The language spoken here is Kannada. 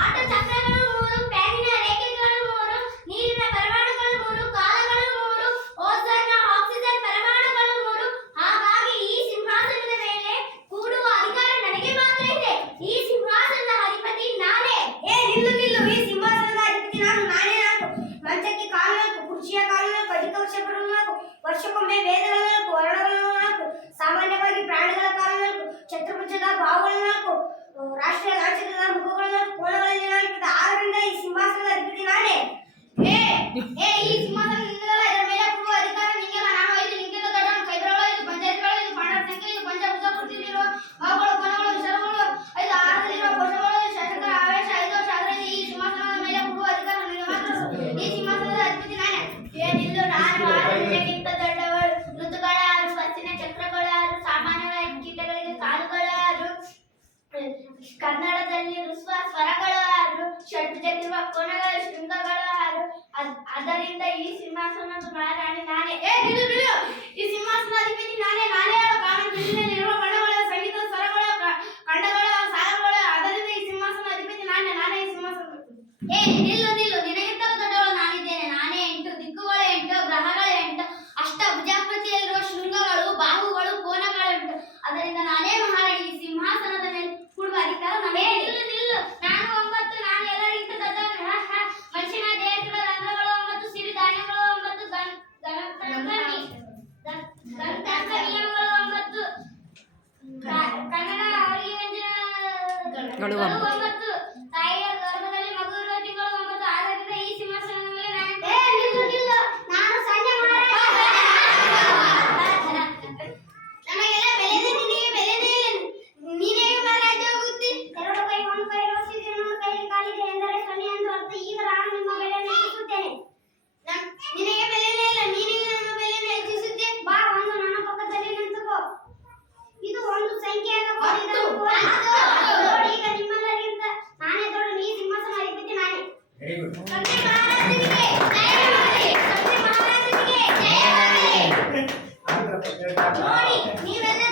ಆಟ ಚಕ್ರಗಳು 3, ಪ್ಯಾನಿನ ರೇಖೆಗಳು 3, ನೀರಿನ ಪರಮಾಣುಗಳು 3, ಕಾಲಗಳು 3, ಓಝೋನ್ ಆಕ್ಸಿಜನ್ ಪರಮಾಣುಗಳು 3. ಹಾಗಾಗಿ ಈ ಸಿಂಹಾಸನದ ಮೇಲೆ ಕೂಡುವ ಅಧಿಕಾರ ನನಗೆ ಮಾತ್ರ ಇದೆ. ಈ ಸಿಂಹಾಸನದ ಅಧಿಪತಿ ನಾನೇ. ನಿಲ್ಲು ನಿಲ್ಲು, ಈ ಸಿಂಹಾಸನದ ಅಧಿಪತಿ ನಾನೇ. ಮಂಚಕ್ಕೆ ಕಾಲು 4, ಕುರ್ಚಿಯ ಕಾಲು 4, ಅಧಿಕ ವರ್ಷ ಬರಲು 4, ವರ್ಷಕ್ಕೊಮ್ಮೆ ವೇದಗಳು 4, ವರ್ಣಗಳು 4, ಸಾಮಾನ್ಯವಾಗಿ ಪ್ರಾಣಿಗಳ ಕಾಲು 4, ಚತುರ್ಭುಜದ ಬಾಹುಗಳು 4, ರಾಷ್ಟ್ರೀಯ ಲಾಂಛನದ ಮುಖಗಳು 4, ಕೋಣಗಳಲ್ಲಿ 4. ಆದ್ದರಿಂದ ಈ ಸಿಂಹಾಸನದ ಅಧಿಪತಿ ನಾನೇ. ಈ ಸಿಂಹಾಸನ ನಿನ್ನದಲ್ಲ, ಇದರ ಮೇಲೆ ಕೂಡುವ ಅಧಿಕಾರ ನಿಂಗೆಲ್ಲ. ನಾನು 5 ಲಿಂಗದ ದೊಡ್ಡವನು, ಕೈಬರಳು 5, ಪಂಚಾಯತ್ಗಳು 5, ಪಾಂಡವ ಸಂಖ್ಯೆ 5, ಪಂಚಭುಜಾಕೃತಿಯಲ್ಲಿರುವ ಬಾಹುಗಳು, ಕೋಣಗಳು, ಶರಗಳು 5, ಆಹಾರದಲ್ಲಿರುವ ಕೋಶಗಳು 5, ಶಾಸಕರ ಆವೇಶ 5 ವರ್ಷ. ಆದ್ದರಿಂದ ಈ ಸಿಂಹಾಸನದ ಮೇಲೆ ಕೂಡುವ ಅಧಿಕಾರ ನನಗೆ ಮಾತ್ರ. ಈ ಸಿಂಹಾಸನದ ಅಧಿಪತಿ ನಾನೇ. ಏನಿಲ್ಲ, ನಾನು 6 ನಿನಗಿಂತ ದೊಡ್ಡವಳು. ಋತುಗಳ 6, ಹಸಿನ ಚಕ್ರಗಳ 6, ಸಾಮಾನ್ಯವಾಗಿ ಕೀಟಗಳಿಗೆ ಕಾಲುಗಳ 6, ಕನ್ನಡದಲ್ಲಿ ಋಸ್ವ ಸ್ವರಗಳ 6, ಷಡ್ಭುಜಕ್ಕಿರುವ ಕೋಣಗಳ ಶೃಂಗಗಳ 6. ಅದರಿಂದ ಈ ಸಿಂಹಾಸನದ ಮಹಾರಾಣಿ ನಾನೇ. ನಿಲ್ಲು, ಈ ಸಿಂಹಾಸನ ಅಧಿಪತಿ ನಾನೇ. ಹೇಳು ಕಾನೂನಿನಲ್ಲಿರುವ ಬಣ್ಣಗಳ ಸಂಗೀತ ಸ್ವರಗಳ ಖಂಡಗಳ ಸಾಲಗಳ. ಅದರಿಂದ ಈ ಸಿಂಹಾಸನ ಅಧಿಪತಿ ನಾನೇ. ಈ ಸಿಂಹಾಸನ ನಿಲ್ಲು, ನಿನಗಿಂತಲೂ ದೊಡ್ಡವಳು ನಾನಿದ್ದೇನೆ. ನಾನೇ 8 ದಿಕ್ಕುಗಳು 8, ಗ್ರಹಗಳು 8, ಅಷ್ಟಭುಜಾಕೃತಿಯಲ್ಲಿರುವ ಶೃಂಗಗಳು, ಬಾಹುಗಳು, ಕೋನಗಳು 8. ಅದರಿಂದ ನಾನೇ ಮಹಾರಾಣಿ. ಈ ಸಿಂಹಾಸನದ ಮೇಲೆ ಕೂಡುವ ಅಧಿಕಾರ ನನಗೆ. ನಿಲ್ಲು, ನಾನು 9, ನಾನು ಎಲ್ಲರಿಗಿಂತ ದೊಡ್ಡವನು. ಮನುಷ್ಯನ ದೇಹದ ರಂಧ್ರಗಳು 9, ಸಿರಿಧಾನ್ಯಗಳು 9, ಗಂತಂತ್ರ ನಿಯಮಗಳು 9, ಕನ್ನಡ ಅರಿವ್ಯಂಜನಗಳು 9, ತಾಯಿಯ ಗರ್ಭದಲ್ಲಿ ಮಗು ಇರುವ ತಿಂಗಳು 9. ಆದ್ದರಿಂದ ಈ ಸಿಂಹಾಸನದ ಮೇಲೆ ನಿಲ್ಲು, ನಾನು ಸಣ್ಣ ನಮಗೆಲ್ಲ ಬೆಲೆನೇ ನಿನಗೆ ಬೆಲೆನೇ ಇಲ್ಲ. ನೀನೇ ರಾಜ್ಯ ಹೋಗುತ್ತೆ. 2 ಕೈ 1 ಕೈ ರೋಸಿದೆ, 2 ಕೈ ಕಾಲಿದೆ ಎಂದರೆ 0 ಎಂದು ಅರ್ಥ. ಈಗ ನಾನು ನಿಮ್ಮ ಬೆಲೆಯನ್ನು ಹೆಚ್ಚಿಸುತ್ತೇನೆ. ನಿನಗೆ ಬೆಲೆನೇ ಇಲ್ಲ, ನೀನೇ ನಮ್ಮ ಬೆಲೆಯನ್ನು ಹೆಚ್ಚಿಸುತ್ತೆ. ಬಾ, ಒಂದು ನನ್ನ ಪಕ್ಕದಲ್ಲಿ ನಿಂತುಕೋ. ಇದು ಒಂದು ಸಂಖ್ಯೆಯಾದ ಹತ್ತು. ನೋಡಿ, ಈಗ ನಿಮ್ಮೆಲ್ಲರಿಗಿಂತ ನಾನೇ ದೊಡ್ಡ. ಈ ಸಿಂಹಾಸನ ಅಧಿಪತಿ ನಾನೇ. ಸಂಜೆ ಮಹಾರಾಜನಿಗೆ ಜಯವಾಗಲಿ. ಸಂಜೆ ಮಹಾರಾಜನಿಗೆ ಜಯವಾಗಲಿ. ನೋಡಿ, ನೀವೆಲ್ಲ